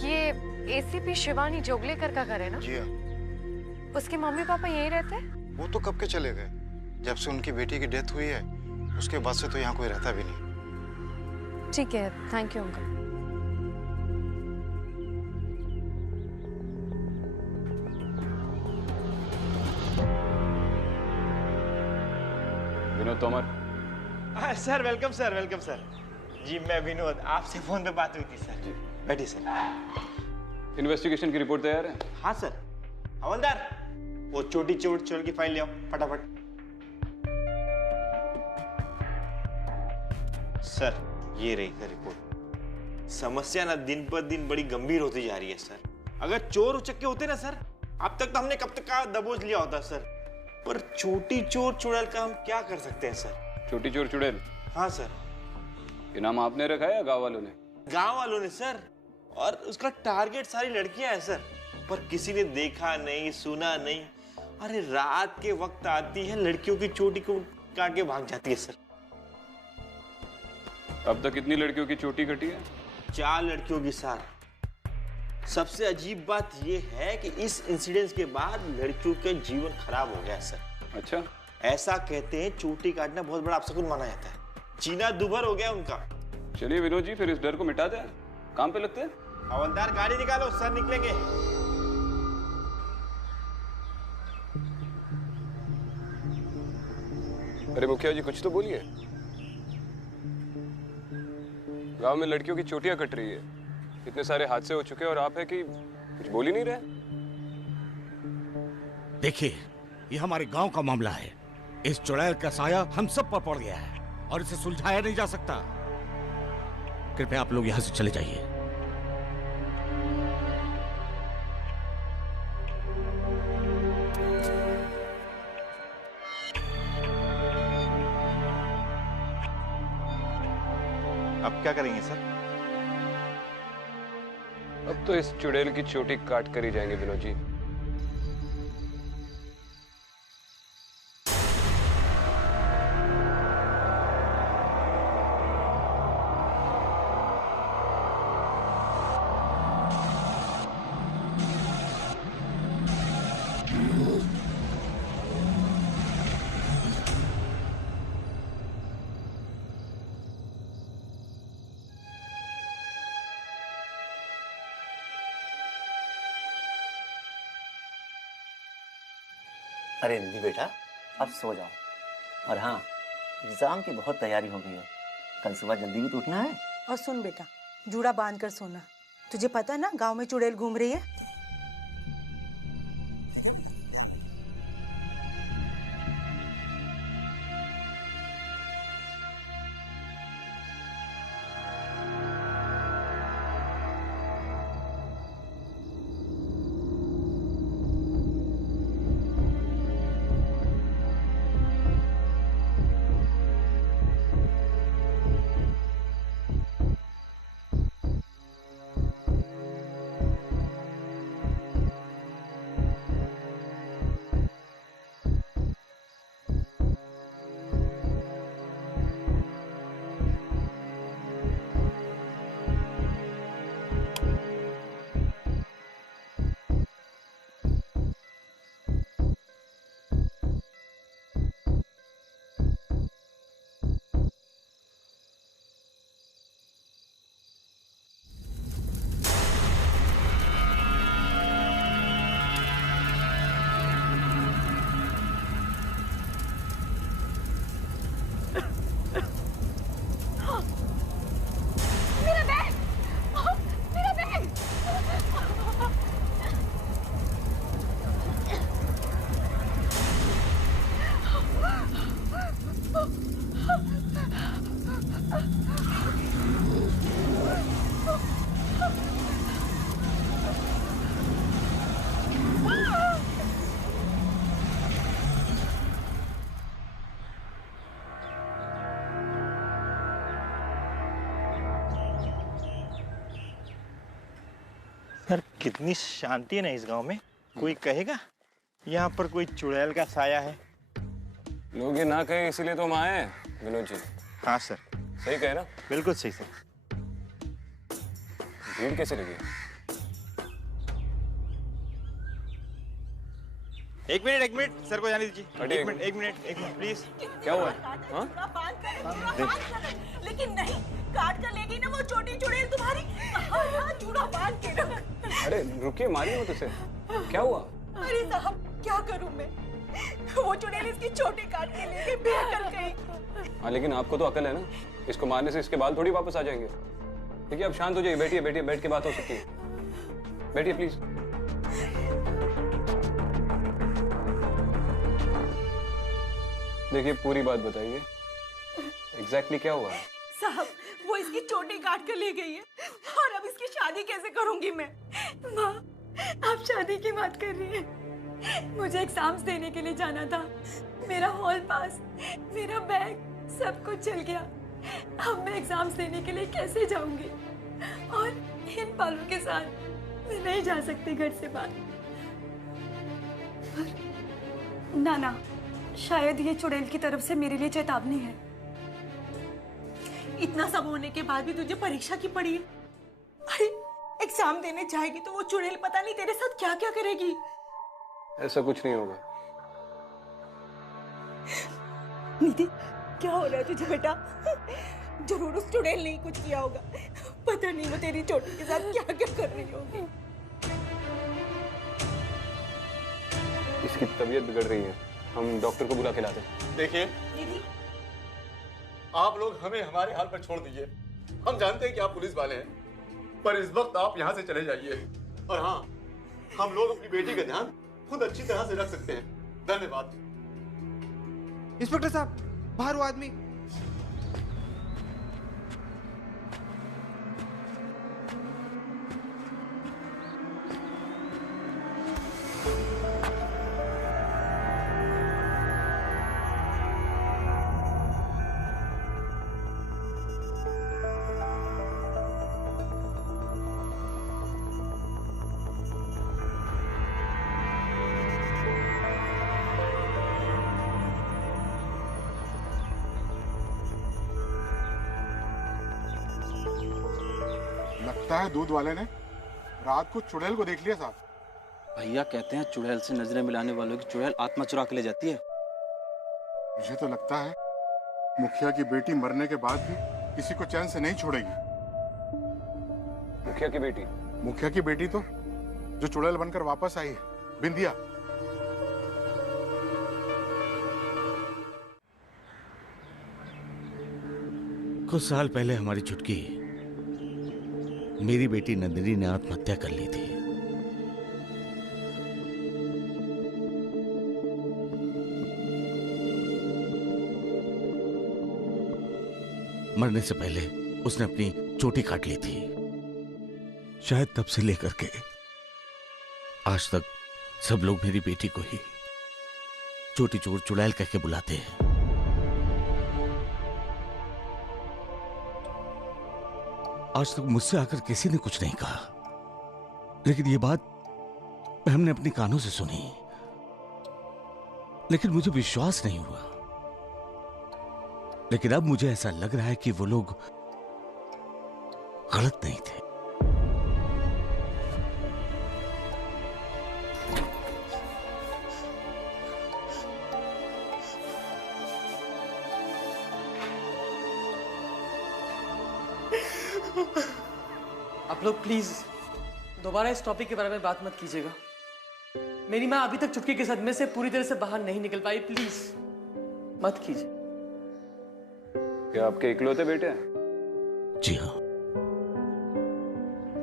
ये एसीपी शिवानी जोगलेकर का घर है ना? जी हाँ। उसके मम्मी पापा यहीं रहते हैं? वो तो कब के चले गए, जब से उनकी बेटी की डेथ हुई है उसके बाद से तो यहाँ कोई रहता भी नहीं। ठीक है, thank you uncle. Vinod Tomar. Sir welcome sir, welcome sir. जी मैं विनोद, आपसे फोन पे बात हुई थी सर। जी बैठिए सर। इन्वेस्टिगेशन की रिपोर्ट तैयार है? हाँ सर। हवलदार, वो छोटी चोर की फाइल ले आओ फटाफट। सर ये रही सर रिपोर्ट। समस्या ना दिन पर दिन बड़ी गंभीर होती जा रही है सर। अगर चोर उचक्के होते ना सर, अब तक तो हमने कब तक का दबोच लिया होता सर। पर छोटी चोर चुड़ैल का हम क्या कर सकते हैं सर? छोटी चोर चुड़ैल? हाँ सर। ये नाम आपने रखा है या गांव वालों ने? गांव वालों ने सर, और उसका टारगेट सारी लड़कियां हैं सर। पर किसी ने देखा नहीं, सुना नहीं। अरे रात के वक्त आती है, लड़कियों की चोटी को काट के भाग जाती है सर। अब तक कितनी लड़कियों की चोटी कटी है? 4 लड़कियों की सर। सबसे अजीब बात यह है कि इस इंसिडेंट के बाद लड़कियों का जीवन खराब हो गया सर। अच्छा, ऐसा कहते हैं चोटी काटना बहुत बड़ा अपशकुन माना जाता है। जीना दुभर हो गया उनका। चलिए विनोद जी, फिर इस डर को मिटा दें, काम पे लगते हैं। हवलदार गाड़ी निकालो, सर निकलेंगे। अरे मुखिया जी कुछ तो बोलिए। गांव में लड़कियों की चोटियां कट रही है, इतने सारे हादसे हो चुके हैं और आप है कि कुछ बोल ही नहीं रहे। देखिए, ये हमारे गांव का मामला है। इस चुड़ैल का साया हम सब पर पड़ गया है और इसे सुलझाया नहीं जा सकता। कृपया आप लोग यहां से चले जाइए। अब क्या करेंगे सर? अब तो इस चुड़ैल की चोटी काट कर ही जाएंगे विनोद जी। अरे रिद्धि बेटा, अब सो जाओ। और हाँ, एग्जाम की बहुत तैयारी हो गई है, कल सुबह जल्दी भी तो उठना है। और सुन बेटा, जूड़ा बांध कर सोना। तुझे पता है ना गांव में चुड़ैल घूम रही है। सर कितनी शांति है ना इस गांव में। कोई कहेगा यहाँ पर कोई चुड़ैल का साया है? लोग ये ना कहे इसीलिए तो हम आए हैं विनोद जी। हाँ सर, सही कहे ना? बिल्कुल सही सर। भीड़ कैसे लगी? एक मिनट सर को जाने दीजिए। एक मिनट प्लीज। क्या हुआ? हाँ? लेकिन नहीं, काट कर लेगी ना वो छोटी चुड़ैल तुम्हारी। चूड़ा बांध के रख। अरे रुकिए, मारिए मत उसे। क्या हुआ? अरे साहब क्या करूं मैं, वो चुड़ैल इसकी छोटी काट के ले गई, बेअकल कहीं। हाँ लेकिन आपको तो अकल है ना, इसको मारने से इसके बाल थोड़ी वापस आ जाएंगे। ठीक है, अब शांत हो जाइए, बैठिए, बैठ के बात हो सकती है। बैठिए प्लीज। देखिए पूरी बात बताइए, एग्जैक्टली क्या हुआ है? साहब वो इसकी चोटी काट कर ले गई है और अब इसकी शादी कैसे करूंगी मैं। माँ आप शादी की बात कर रही हैं, मुझे एग्जाम्स देने के लिए जाना था, मेरा हॉल पास, मेरा बैग सब कुछ चल गया। अब मैं एग्जाम्स देने के लिए कैसे जाऊंगी और इन बालों के साथ मैं नहीं जा सकती घर से बाहर। ना ना, शायद ये चुड़ैल की तरफ से मेरे लिए चेतावनी है। इतना सब होने के बाद भी तुझे परीक्षा की पड़ी है। अरे एग्जाम देने जाएगी तो वो चुड़ैल पता नहीं तेरे साथ क्या क्या करेगी। ऐसा कुछ नहीं होगा। निधि क्या हो रहा है तुझे बेटा? जरूर उस चुड़ैल ने ही कुछ किया होगा, पता नहीं वो तेरी चोटी के साथ क्या क्या कर रही होगी। इसकी तबीयत बिगड़ रही है, हम डॉक्टर को बुला के लाते हैं। देखिए निधि आप लोग हमें हमारे हाल पर छोड़ दीजिए। हम जानते हैं कि आप पुलिस वाले हैं, पर इस वक्त आप यहाँ से चले जाइए। और हाँ, हम लोग अपनी बेटी का ध्यान खुद अच्छी तरह से रख सकते हैं। धन्यवाद। इंस्पेक्टर साहब, बाहर वो आदमी। लगता है दूध वाले ने रात को चुड़ैल को देख लिया साहब। भैया कहते हैं चुड़ैल से नजरें मिलाने वालों की चुड़ैल आत्मा चुरा के ले जाती है। मुझे तो लगता है मुखिया की बेटी मरने के बाद भी किसी को चैन से नहीं छोड़ेगी। मुखिया की बेटी? मुखिया की बेटी तो जो चुड़ैल बनकर वापस आई है, बिंदिया। कुछ साल पहले हमारी छुटकी मेरी बेटी नंदिनी ने आत्महत्या कर ली थी। मरने से पहले उसने अपनी चोटी काट ली थी। शायद तब से लेकर के आज तक सब लोग मेरी बेटी को ही चोटी चोर चुड़ैल कह के बुलाते हैं। आज तक मुझसे आकर किसी ने कुछ नहीं कहा, लेकिन ये बात हमने अपने कानों से सुनी, लेकिन मुझे विश्वास नहीं हुआ। लेकिन अब मुझे ऐसा लग रहा है कि वो लोग गलत नहीं थे। आप लोग प्लीज दोबारा इस टॉपिक के बारे में बात मत कीजिएगा। मेरी माँ अभी तक चुटकी के सदमे से पूरी तरह से बाहर नहीं निकल पाई, प्लीज मत कीजिए। क्या आपके इकलौते बेटे हैं? जी हाँ।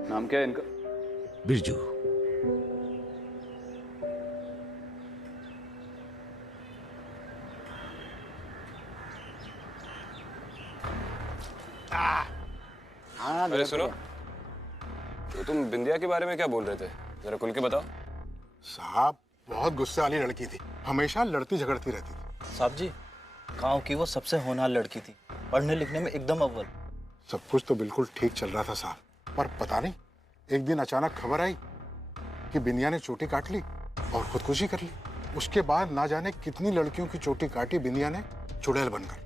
नाम क्या है इनका? बिरजू। अरे सुनो, तो तुम बिंदिया के बारे में क्या बोल रहे थे, जरा खुल के बताओ। साहब बहुत गुस्से वाली लड़की थी, हमेशा लड़ती झगड़ती रहती थी। साहब जी, गांव की वो सबसे होनहार लड़की थी, पढ़ने लिखने में एकदम अव्वल। सब कुछ तो बिल्कुल ठीक चल रहा था साहब, पर पता नहीं एक दिन अचानक खबर आई कि बिंदिया ने चोटी काट ली और खुदकुशी कर ली। उसके बाद ना जाने कितनी लड़कियों की चोटी काटी बिंदिया ने चुड़ैल बनकर।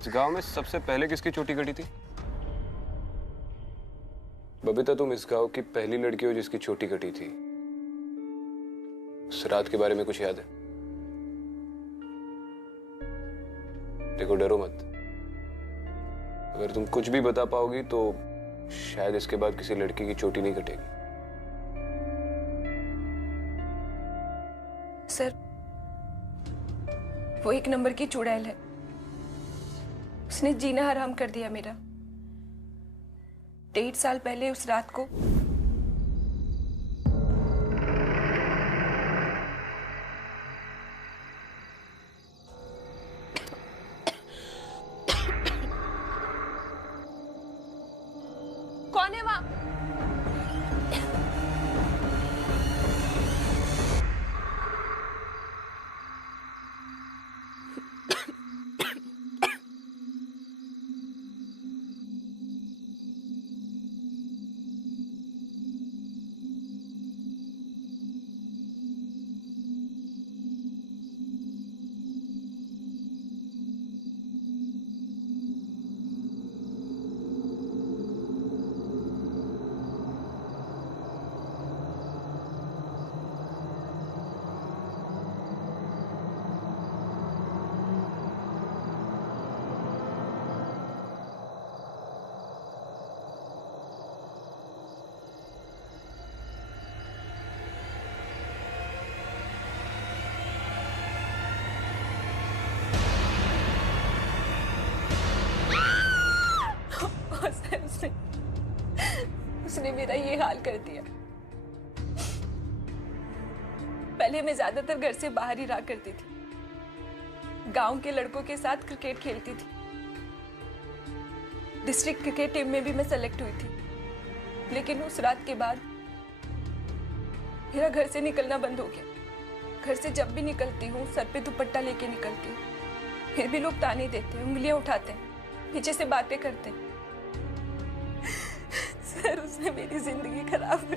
इस गांव में सबसे पहले किसकी चोटी कटी थी? बबीता, तुम इस गांव की पहली लड़की हो जिसकी चोटी कटी थी। उस रात के बारे में कुछ याद है? देखो, डरो मत। अगर तुम कुछ भी बता पाओगी तो शायद इसके बाद किसी लड़की की चोटी नहीं कटेगी। सर, वो एक नंबर की चुड़ैल है। उसने जीना हराम कर दिया मेरा। 1.5 साल पहले उस रात को कौन है वहां? उसने मेरा ये हाल कर दिया। पहले मैं ज्यादातर घर से बाहर ही रहा करती थी। गांव के लड़कों के साथ क्रिकेट खेलती थी। डिस्ट्रिक्ट क्रिकेट टीम में भी मैं सेलेक्ट हुई थी। लेकिन उस रात के बाद मेरा घर से निकलना बंद हो गया। घर से जब भी निकलती हूँ सर पे दुपट्टा लेके निकलती हूँ। फिर भी लोग ताने देते हैं, उंगलियां उठाते हैं, पीछे से बातें करते हैं। सर, उसने मेरी जिंदगी खराब कर दी।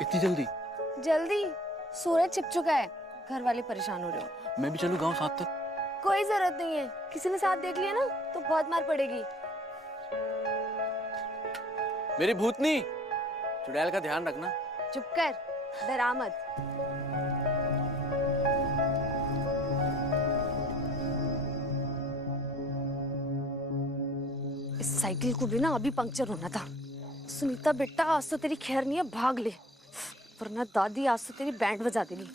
इतनी जल्दी? जल्दी? सूरज छिप चुका है। घर वाले परेशान हो रहे हो। मैं भी चलूं गांव साथ तक? कोई जरूरत नहीं है। किसी ने साथ देख लिया ना तो बहुत मार पड़ेगी। मेरी भूतनी, चुड़ैल का ध्यान रखना। चुप कर, डरा मत। इस साइकिल को भी ना अभी पंक्चर होना था। सुनीता बेटा, आज तो तेरी खैर नहीं है, भाग ले, वरना दादी आज तो तेरी बैंड बजा देगी।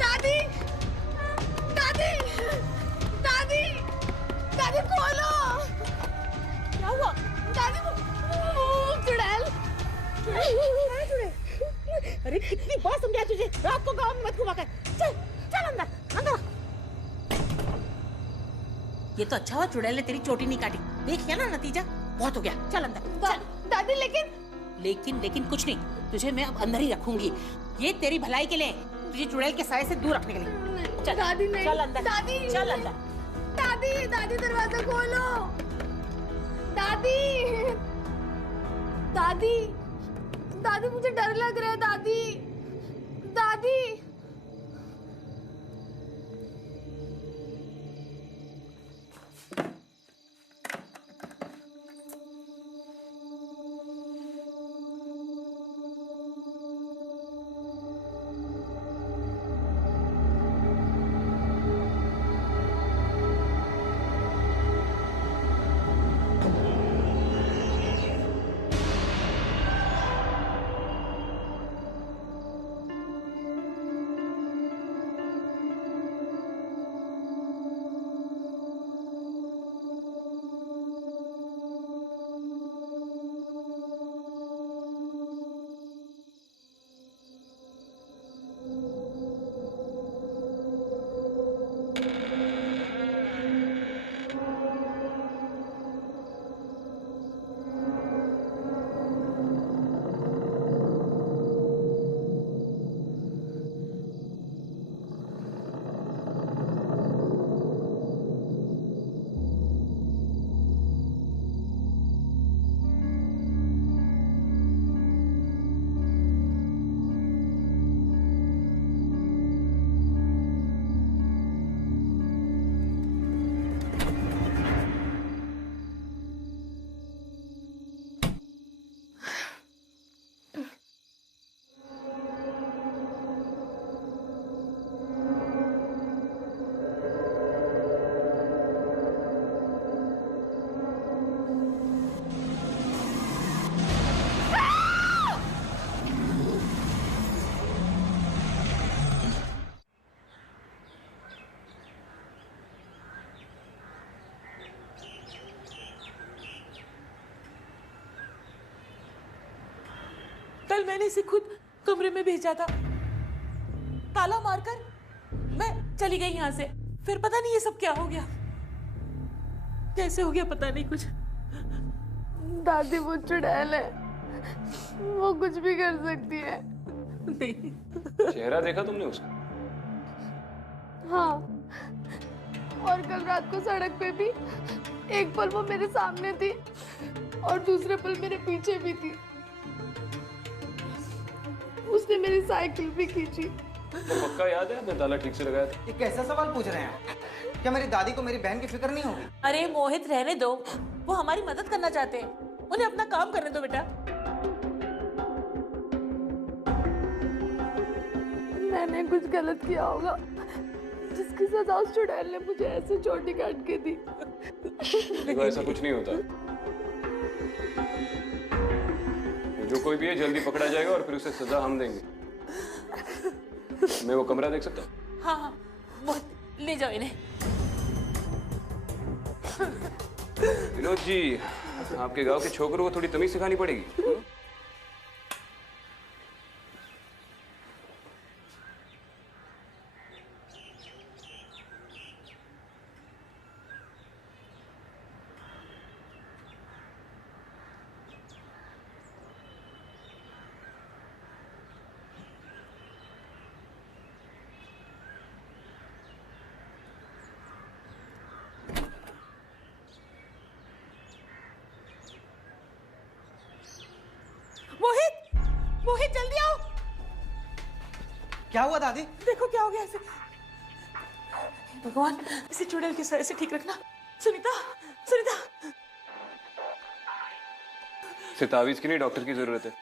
दादी, दादी, दादी, दादी खोलो। क्या हुआ? दादी, चुड़ैल। अरे कितनी बार समझाया तुझे, रात को गांव में मत घुमा कर। चल चल अंदर अंदर। ये तो अच्छा हुआ चुड़ैल ने तेरी चोटी नहीं काटी। देख लिया ना नतीजा, बहुत हो गया। चल अंदर चल। दादी लेकिन लेकिन कुछ नहीं, तुझे मैं अब अंदर ही रखूंगी। ये तेरी भलाई के लिए, तुझे चुड़ैल के साए से दूर रखने के लिए। चल दादी नहीं। चल अंदर, दादी चल अंदर। दादी, दादी दरवाजा खोलो। दादी, दादी, दादी मुझे डर लग रहा है। दादी, दादी, मैंने इसे खुद कमरे में भेजा था, ताला मारकर मैं चली गई यहाँ से। फिर पता नहीं ये सब क्या हो गया, कैसे हो गया पता नहीं कुछ। दादी वो चुड़ैल है, वो कुछ भी कर सकती है। नहीं। चेहरा देखा तुमने उसका? हाँ, और कल रात को सड़क पे भी एक पल वो मेरे सामने थी और दूसरे पल मेरे पीछे भी थी। उसने मेरी साइकिल भी खींची। तो पक्का याद है आपने ताला ठीक से लगाया था? ये कैसा सवाल पूछ रहे हैं आप? क्या मेरी दादी को मेरी बहन की फिक्र नहीं होगी? अरे मोहित रहने दो, वो हमारी मदद करना चाहते हैं, उन्हें अपना काम करने दो बेटा। मैंने कुछ गलत किया होगा जिसकी सजा उस चुड़ैल ने मुझे ऐसे चोटी काट के दी। देखो ऐसा कुछ नहीं होता, जो कोई भी है जल्दी पकड़ा जाएगा और फिर उसे सजा हम देंगे। मैं वो कमरा देख सकता हूँ? हाँ हाँ, मोहित ले जाओ इन्हें। विनोद जी, आपके गांव के छोकरों को थोड़ी तमीज सिखानी पड़ेगी। मोहित, मोहित जल्दी आओ। क्या हुआ दादी? देखो क्या हो गया इसे। भगवान, इसे चुड़ैल के साय से ठीक रखना। सुनीता, सुनीता। इसे तावीज की नहीं डॉक्टर की जरूरत है,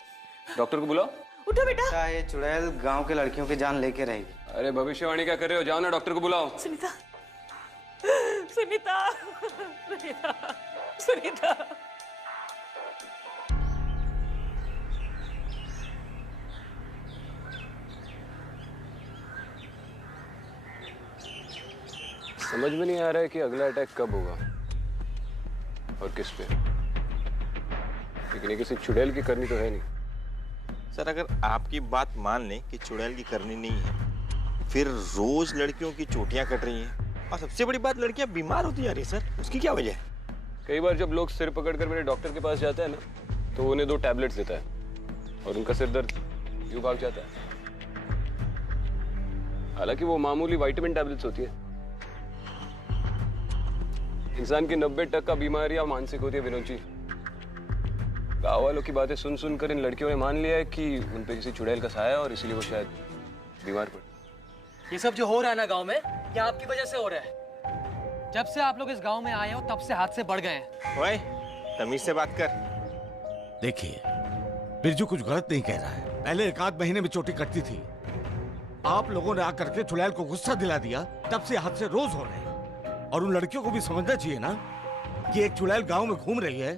डॉक्टर को बुलाओ। उठो बेटा। क्या ये चुड़ैल गांव के लड़कियों की जान लेके रहेगी? अरे भविष्यवाणी क्या कर रहे हो, जाओ ना डॉक्टर को बुलाओ। सुनीता, सुनीता, सुनीता, सुनीता। समझ में नहीं आ रहा है कि अगला अटैक कब होगा और किस पे, लेकिन ये किसी चुड़ैल की करनी तो है नहीं। सर अगर आपकी बात मान लें कि चुड़ैल की करनी नहीं है, फिर रोज लड़कियों की चोटियां कट रही हैं और सबसे बड़ी बात लड़कियां बीमार होती जा रही है सर, उसकी क्या वजह है? कई बार जब लोग सिर पकड़कर मेरे डॉक्टर के पास जाते हैं ना, तो उन्हें 2 टैबलेट्स देता है और उनका सिर दर्द यूं भाग जाता है। हालांकि वो मामूली विटामिन टैबलेट्स होती है। इंसान की 90% बीमारियां मानसिक होती है विनोद जी। गाँव वालों की बातें सुन सुनकर इन लड़कियों ने मान लिया है कि उन पे किसी चुड़ैल का साया है और इसीलिए वो शायद बीमार पड़े। ये सब जो हो रहा है ना गांव में, ये आपकी वजह से हो रहा है। जब से आप लोग इस गांव में आए हो तब से हादसे बढ़ गए हैं। ओए, तमीज से बात कर। देखिए, बिरजू कुछ गलत नहीं कह रहा है। पहले 1 महीने में चोटी कटती थी, आप लोगों ने आकर के चुड़ैल को गुस्सा दिला दिया, तब से हादसे रोज हो रहे हैं। और उन लड़कियों को भी समझना चाहिए ना कि एक चुड़ैल गांव में घूम रही है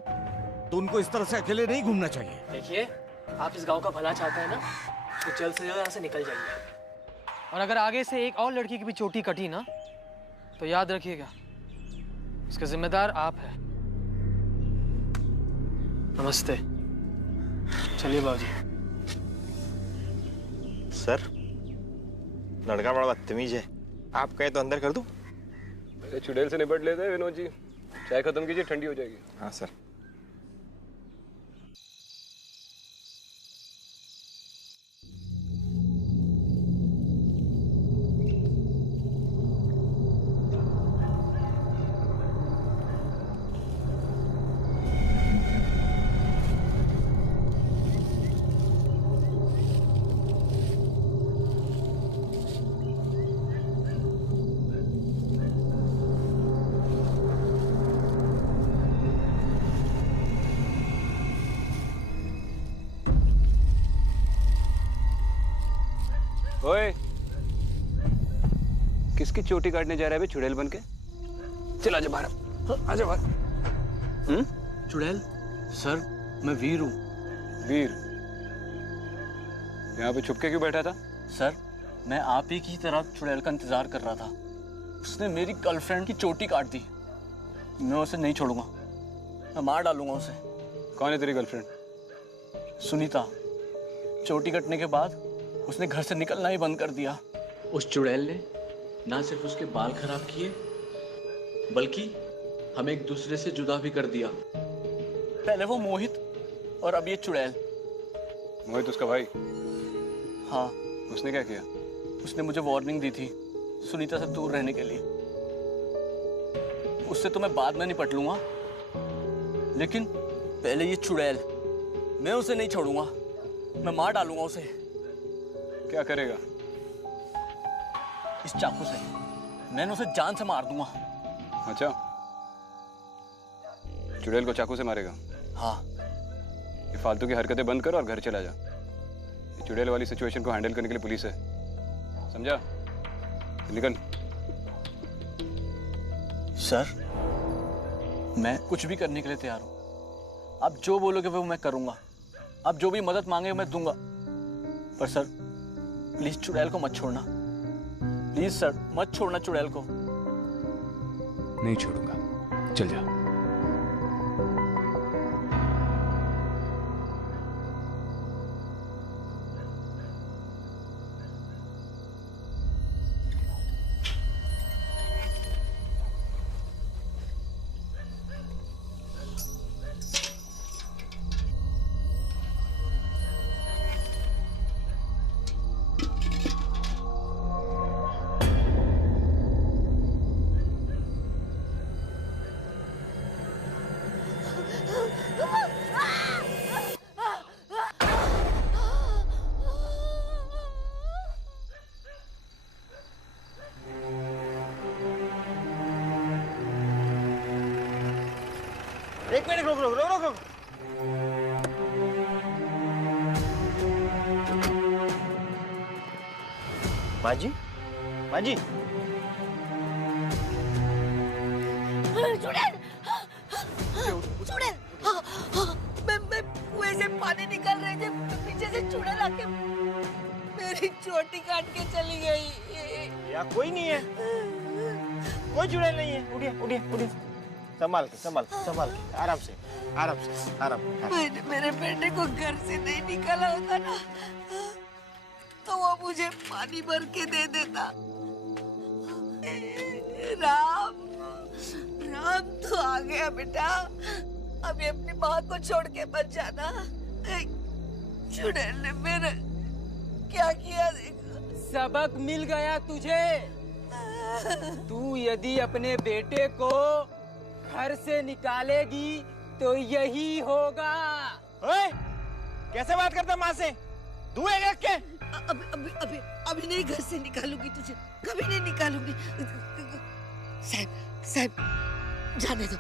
तो उनको इस तरह से अकेले नहीं घूमना चाहिए। देखिए, आप इस गांव का भला चाहते हैं ना, तो जल्द से जल्द यहाँ से निकल जाइए। और अगर आगे से एक और लड़की की भी चोटी कटी ना, तो याद रखिएगा, इसका जिम्मेदार आप हैं। नमस्ते। चलिए बाबूजी। सर, लड़का बड़ा बदतमीज है, आप कहे तो अंदर कर दूं? पहले चुड़ैल से निपट लेते हैं विनोद जी, चाय खत्म कीजिए, ठंडी हो जाएगी। हाँ सर। ओए, किसकी चोटी काटने जा रहा है बे चुड़ैल बन के? चल आजा बाहर, आजा बाहर। चुड़ैल? सर, मैं वीर हूँ। वीर? यहाँ पे छुपके क्यों बैठा था? सर, मैं आप ही की तरह चुड़ैल का इंतजार कर रहा था। उसने मेरी गर्लफ्रेंड की चोटी काट दी। मैं उसे नहीं छोड़ूंगा, मैं मार डालूंगा उसे। कौन है तेरी गर्लफ्रेंड? सुनीता। चोटी कटने के बाद उसने घर से निकलना ही बंद कर दिया। उस चुड़ैल ने ना सिर्फ उसके बाल खराब किए बल्कि हमें एक दूसरे से जुदा भी कर दिया। पहले वो मोहित और अब ये चुड़ैल। मोहित उसका भाई? हाँ। उसने क्या किया? उसने मुझे वार्निंग दी थी सुनीता से दूर रहने के लिए। उससे तो मैं बाद में निपट लूंगा, लेकिन पहले ये चुड़ैल, मैं उसे नहीं छोड़ूंगा। मैं मार डालूंगा उसे। क्या करेगा? इस चाकू से मैंने उसे जान से मार दूंगा। अच्छा, चुड़ैल को चाकू से मारेगा? हाँ। ये फालतू की हरकतें बंद कर और घर चला जा। ये चुड़ैल वाली सिचुएशन को हैंडल करने के लिए पुलिस है, समझा? निकल। सर, मैं कुछ भी करने के लिए तैयार हूं। आप जो बोलोगे वो मैं करूंगा। आप जो भी मदद मांगे मैं दूंगा। पर सर, प्लीज चुड़ैल को मत छोड़ना। प्लीज सर, मत छोड़ना चुड़ैल को। नहीं छोड़ूंगा, चल जा। एक मिनट, रुक रुक रुक रुक। माँ जी, माँ जी। चुड़ैल, चुड़ैल, मैं कुएं से पानी निकाल रही थी, पीछे से चुड़ैल आके मेरी चोटी काट के चली गई। यहाँ कोई नहीं है, कोई चुड़ैल नहीं है। उठिए उठिए उठिए, संभाल के संभाल संभाल के, आराम से आराम से आराम। मैंने मेरे बेटे को घर से नहीं निकाला होता ना, तो वो मुझे पानी भर के दे देता। राम, राम तो आ गया बेटा, अभी अपनी माँ को छोड़ के मत जाना। चुड़ैल ने मेरा क्या किया देखो। सबक मिल गया तुझे। तू यदि अपने बेटे को घर से निकालेगी तो यही होगा। ओए, कैसे बात करता माँ से? दुएगा क्या? अभी अभी अभी अभी नहीं घर से निकालूंगी तुझे, कभी नहीं निकालूंगी। साहब साहब जाने दो,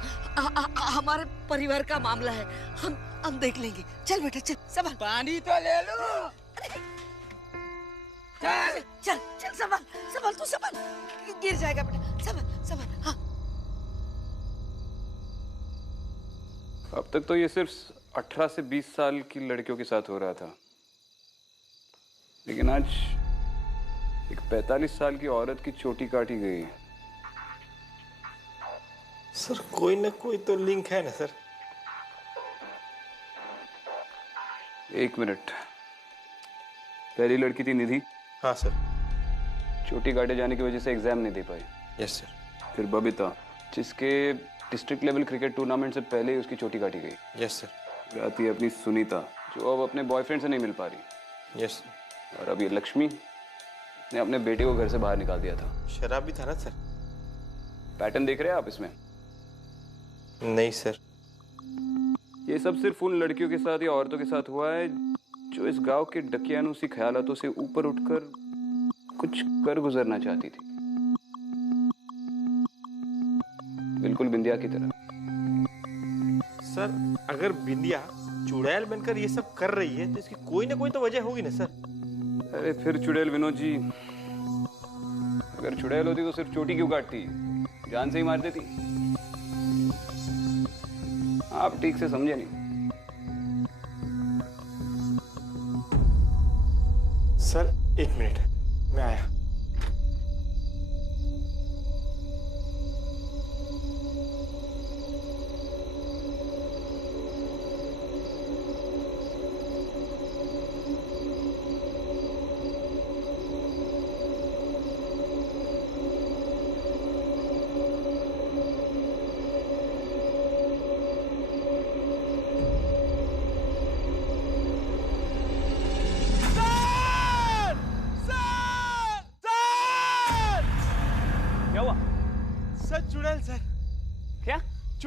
हमारे परिवार का मामला है, हम देख लेंगे। चल बेटा चल, संभाल। पानी तो ले लो। चल चल चल, संभाल संभाल, तू संभाल, गिर जाएगा बेटा, संभाल संभाल। हाँ, अब तक तो ये सिर्फ 18 से 20 साल की लड़कियों के साथ हो रहा था, लेकिन आज एक 45 साल की औरत की चोटी काटी गई। सर, कोई ना कोई तो लिंक है ना सर? एक मिनट, पहली लड़की थी निधि। हाँ सर। चोटी काटे जाने की वजह से एग्जाम नहीं दे पाई। Yes sir. फिर बबीता, जिसके डिस्ट्रिक्ट लेवल क्रिकेट टूर्नामेंट से पहले ही उसकी चोटी काटी गई। Yes sir. आती है अपनी सुनीता, जो अब अपने बॉयफ्रेंड से नहीं मिल पा रही। यस। और अब ये लक्ष्मी ने अपने बेटे को घर से बाहर निकाल दिया था। शराब भी था ना सर? पैटर्न देख रहे हैं आप इसमें? नहीं सर। ये सब सिर्फ उन लड़कियों के साथ या औरतों के साथ हुआ है जो इस गांव के डकियानूसी ख्यालातों से ऊपर उठकर कुछ कर गुजरना चाहती थी, बिल्कुल बिंदिया की तरह। सर, अगर बिंदिया चुड़ैल बनकर ये सब कर रही है तो इसकी कोई ना कोई तो वजह होगी ना सर? अरे फिर चुड़ैल विनोद जी, अगर चुड़ैल होती तो सिर्फ चोटी क्यों काटती, जान से ही मार देती। आप ठीक से समझे नहीं। सर एक मिनट, मैं आया।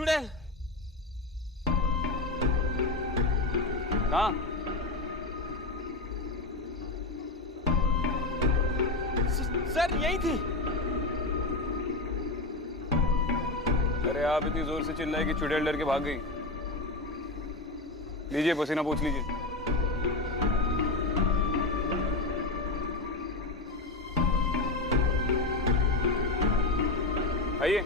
चुड़ैल कहाँ? सर यही थी। अरे आप इतनी जोर से चिल्लाए कि चुड़ैल डर के भाग गई। लीजिए पसीना पोंछ लीजिए। आइए।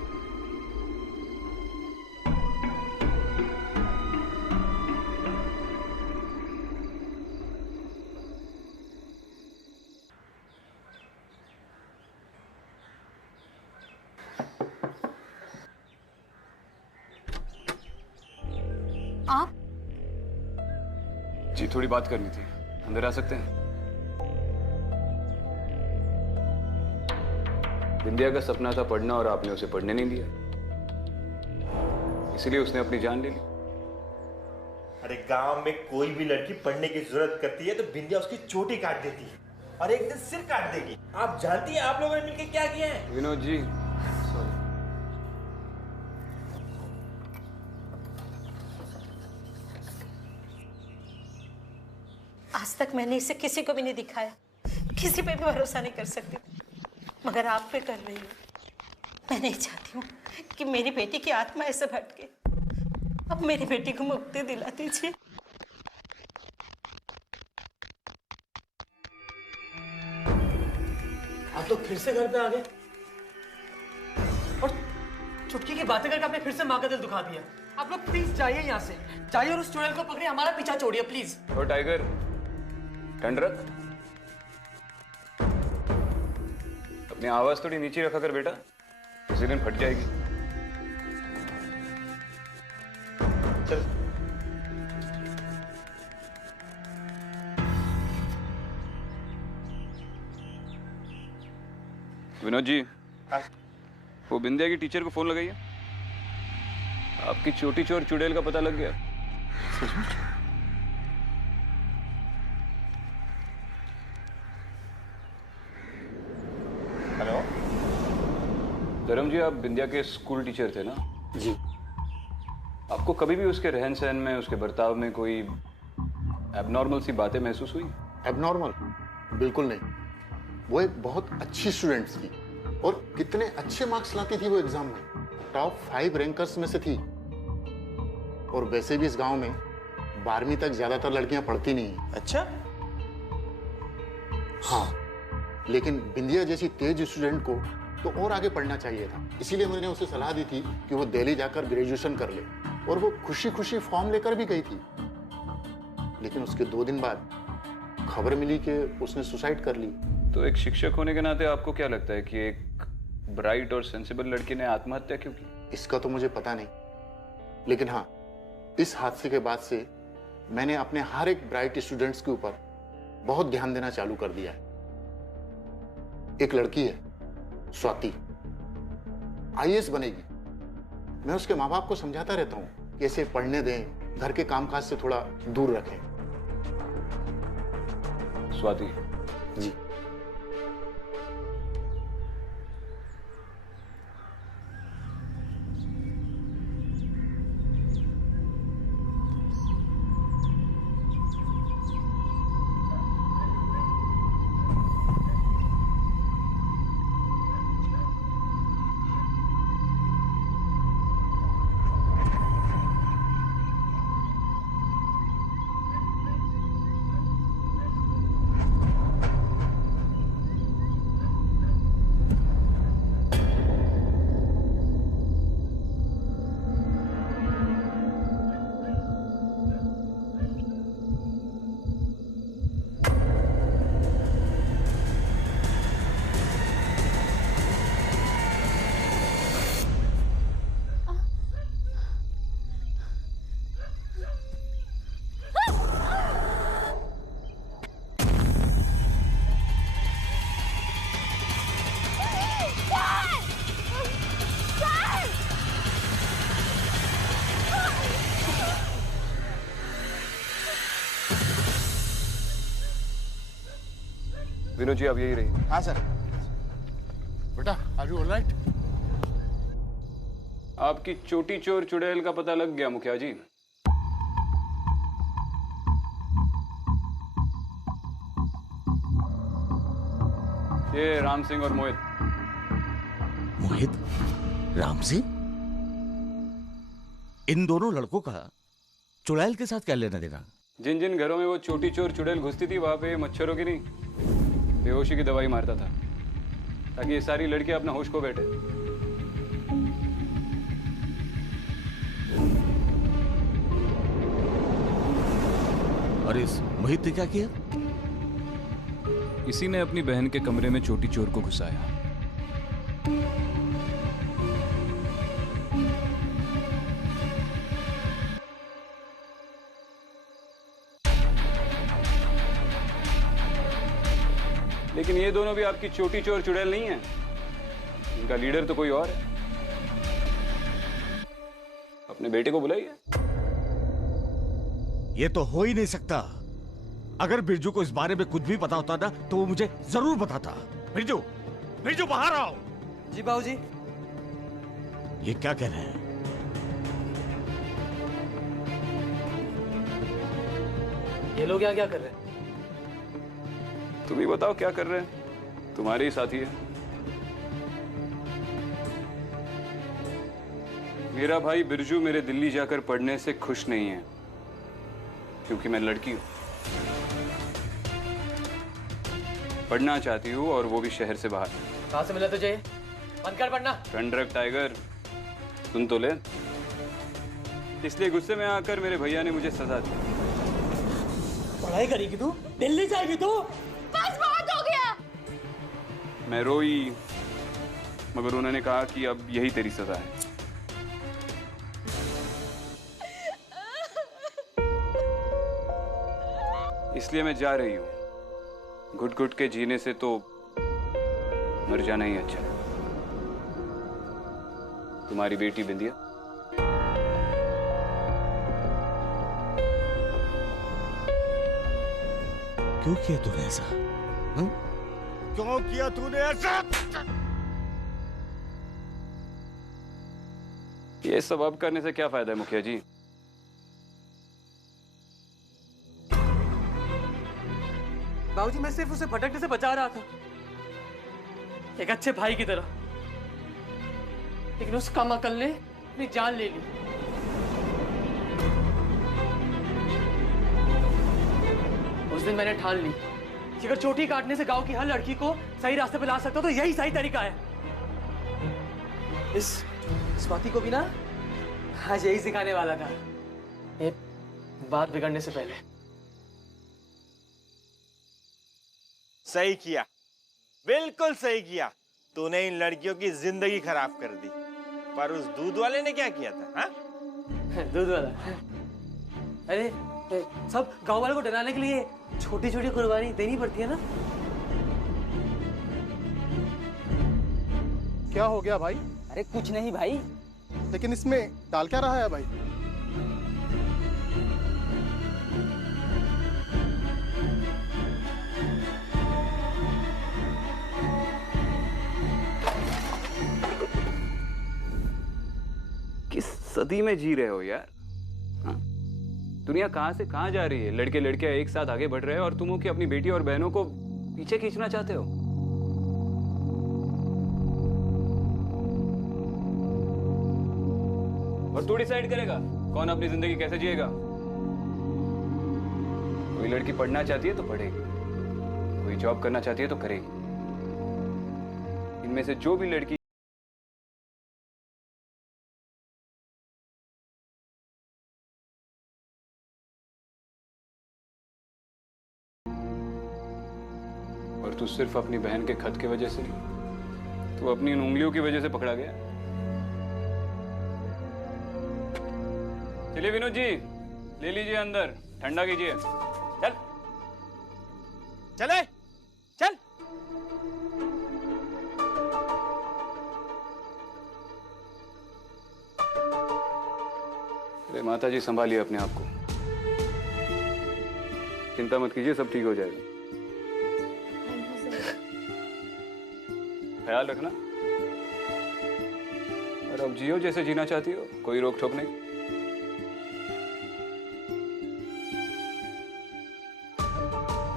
आप? जी थोड़ी बात करनी थी, अंदर आ सकते हैं? विंध्या का सपना था पढ़ना और आपने उसे पढ़ने नहीं दिया, इसलिए उसने अपनी जान ले ली। अरे गांव में कोई भी लड़की पढ़ने की जरूरत करती है तो विंध्या उसकी चोटी काट देती है और एक दिन सिर काट देगी। आप जानती हैं आप लोगों ने मिलकर क्या किया है? विनोद जी आज तक मैंने इसे किसी को भी नहीं दिखाया, किसी पे भी भरोसा नहीं कर सकती, मगर आप पे कर रही हूँ। मैं नहीं चाहती हूँ कि मेरी बेटी की आत्मा ऐसे भटके। अब मेरी बेटी को मुक्ति दिला दीजिए। आप लोग फिर से घर पे आ गए और चुटकी की बातें करके आपने फिर से माँ का दिल दुखा दिया। आप लोग प्लीज जाइए यहाँ से, जाइए और उस चुड़ैल को पकड़िए, हमारा पीछा छोड़िए प्लीज। और टाइगर ठंड रख, अपनी आवाज थोड़ी नीचे रखा कर बेटा, किसी दिन फट जाएगी। चल विनोद जी, वो बिंदिया की टीचर को फोन लगाइए, आपकी छोटी चोर चुड़ैल का पता लग गया। हेलो धर्म जी, आप बिंदिया के स्कूल टीचर थे ना? जी। आपको कभी भी उसके रहन सहन में, उसके बर्ताव में कोई एबनॉर्मल सी बातें महसूस हुई? एबनॉर्मल? बिल्कुल नहीं। वो एक बहुत अच्छी स्टूडेंट थी और कितने अच्छे मार्क्स लाती थी वो एग्जाम में, टॉप 5 रैंकर्स में से थी। और वैसे भी इस गांव में 12वीं तक ज्यादातर लड़कियां पढ़ती नहीं हैं। अच्छा? हाँ, लेकिन बिंदिया जैसी तेज स्टूडेंट को तो और आगे पढ़ना चाहिए था, इसीलिए मैंने उसे सलाह दी थी कि वो दिल्ली जाकर ग्रेजुएशन कर ले, और वो खुशी खुशी फॉर्म लेकर भी गई थी। लेकिन उसके 2 दिन बाद खबर मिली कि उसने सुसाइड कर ली। तो एक शिक्षक होने के नाते आपको क्या लगता है कि एक ब्राइट और सेंसिबल लड़की ने आत्महत्या क्यों की? इसका तो मुझे पता नहीं, लेकिन हाँ, इस हादसे के बाद से मैंने अपने हर एक ब्राइट स्टूडेंट्स के ऊपर बहुत ध्यान देना चालू कर दिया है। एक लड़की है स्वाति, IAS बनेगी। मैं उसके माँ बाप को समझाता रहता हूँ कि इसे पढ़ने दें, घर के कामकाज से थोड़ा दूर रखें। स्वाति जी। विनोद जी, आप यही रहिए। हाँ सर। बेटा, आर यू ऑलराइट? आपकी चोटी चोर चुड़ैल का पता लग गया मुखिया जी। ये राम सिंह और मोहित। मोहित? राम सिंह? इन दोनों लड़कों का चुड़ैल के साथ क्या लेना देना? जिन जिन घरों में वो चोटी चोर चुड़ैल घुसती थी वहां पे मच्छरों की नहीं, बेहोशी की दवाई मारता था ताकि ये सारी लड़कियां अपना होश खो बैठे। और इस मोहित ने क्या किया? इसी ने अपनी बहन के कमरे में चोटी चोर को घुसाया। लेकिन ये दोनों भी आपकी चोटी चोर चुड़ैल नहीं है, इनका लीडर तो कोई और है। अपने बेटे को बुलाइए। ये तो हो ही नहीं सकता। अगर बिरजू को इस बारे में कुछ भी पता होता ना तो वो मुझे जरूर बताता। बिरजू, बिरजू बाहर आओ। जी बाबूजी। ये क्या कह रहे हैं? ये लोग यहाँ क्या कर रहे हैं? तुम ही बताओ क्या कर रहे हैं, तुम्हारे ही साथी है। मेरा भाई बिरजू मेरे दिल्ली जाकर पढ़ने से खुश नहीं है क्योंकि मैं लड़की हूं। पढ़ना चाहती हूँ और वो भी शहर से बाहर। कहाँ से मिला तुझे? बंद कर पढ़ना। रंड्रक टाइगर, सुन तो ले। इसलिए गुस्से में आकर मेरे भैया ने मुझे सजा दी। पढ़ाई करेगी तू? दिल्ली जाएगी तू? बस बहुत हो गया। मैं रोई मगर उन्होंने कहा कि अब यही तेरी सजा है। इसलिए मैं जा रही हूं। घुट घुट के जीने से तो मर जाना ही अच्छा है। तुम्हारी बेटी बिंदिया क्यों किया तूने ऐसा? क्यों किया तूने ऐसा? ये सब अब करने से क्या फायदा है मुखिया जी? बाबूजी मैं सिर्फ उसे भटकने से बचा रहा था, एक अच्छे भाई की तरह। लेकिन उस कम अकल ने अपनी जान ले ली। उस दिन मैंने ठान ली कि अगर चोटी काटने से गांव की हर लड़की को सही रास्ते पे ला सकता तो यही सही तरीका है। इस स्वाति को भी ना आज यही सिखाने वाला था, ये बात बिगड़ने से पहले। सही किया, बिल्कुल सही किया। तूने इन लड़कियों की जिंदगी खराब कर दी। पर उस दूध वाले ने क्या किया था? हाँ? दूध वाला? अरे सब गांव वालों को डराने के लिए छोटी छोटी कुर्बानी देनी पड़ती है ना। क्या हो गया भाई? अरे कुछ नहीं भाई। लेकिन इसमें डाल क्या रहा है भाई? किस सदी में जी रहे हो यार? हाँ? दुनिया कहां से कहां जा रही है? लड़के लड़कियां एक साथ आगे बढ़ रहे हैं और तुम हो कि अपनी बेटी और बहनों को पीछे खींचना चाहते हो। और तू डिसाइड करेगा कौन अपनी जिंदगी कैसे जिएगा। कोई लड़की पढ़ना चाहती है तो पढ़ेगी, कोई जॉब करना चाहती है तो करेगी। इनमें से जो भी लड़की और तू सिर्फ अपनी बहन के खत की वजह से नहीं, तू अपनी इन उंगलियों की वजह से पकड़ा गया। चलिए विनोद जी, ले लीजिए अंदर, ठंडा कीजिए। चल चले चल। अरे माता जी संभालिए अपने आप को, चिंता मत कीजिए, सब ठीक हो जाएगा। ख्याल रखना। और अब जियो जैसे जीना चाहती हो, कोई रोक टोक नहीं।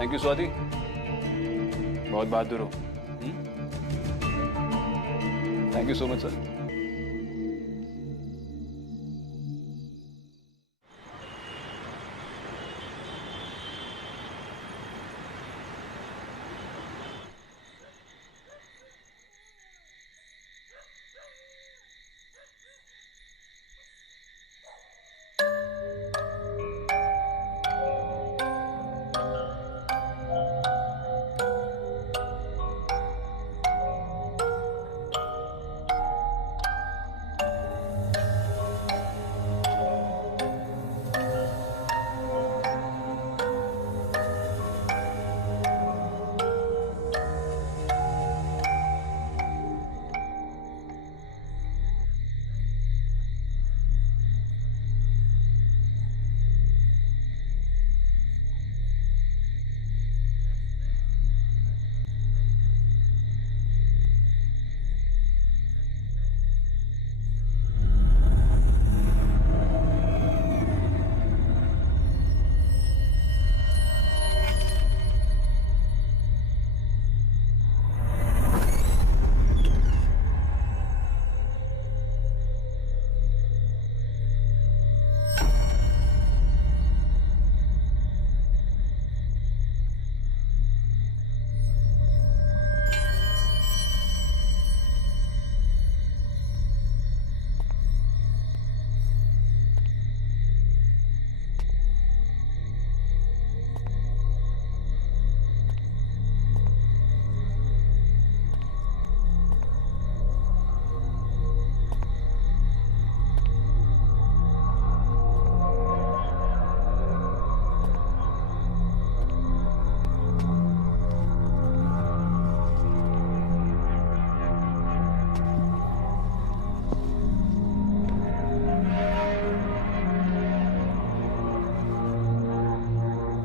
थैंक यू स्वाति, बहुत बहादुर हो। Thank you so much sir.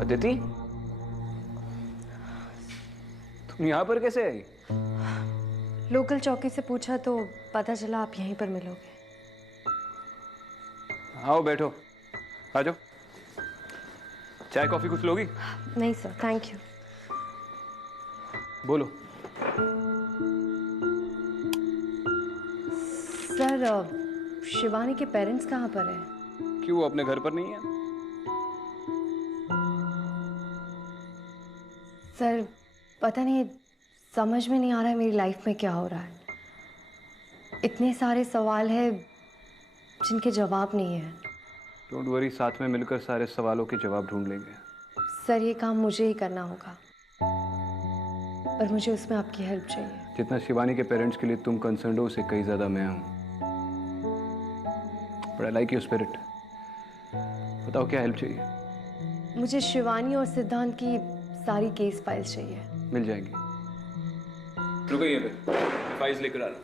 Aditi, तुम यहाँ पर कैसे आई? लोकल चौकी से पूछा तो पता चला आप यहीं पर मिलोगे। आओ बैठो, आ जाओ। चाय कॉफी कुछ लोगी? नहीं सर, थैंक यू। बोलो। सर, शिवानी के पेरेंट्स कहाँ पर हैं? क्यों, वो अपने घर पर नहीं है? सर, पता नहीं, समझ में नहीं आ रहा है मेरी लाइफ में क्या हो रहा है। इतने सारे सवाल हैं जिनके जवाब नहीं है। डोंट वरी, साथ में मिलकर सारे सवालों के जवाब ढूंढ लेंगे। सर, ये काम मुझे ही करना होगा, पर मुझे उसमें आपकी हेल्प चाहिए। जितना शिवानी के पेरेंट्स के लिए तुम कंसर्न हो, उससे कई ज्यादा मैं हूँ। But I like your spirit. बताओ क्या हेल्प चाहिए? मुझे शिवानी और सिद्धांत की सारी केस फाइल्स चाहिए। मिल जाएंगी। रुको, ये फाइल्स लेकर आ रहा हूँ।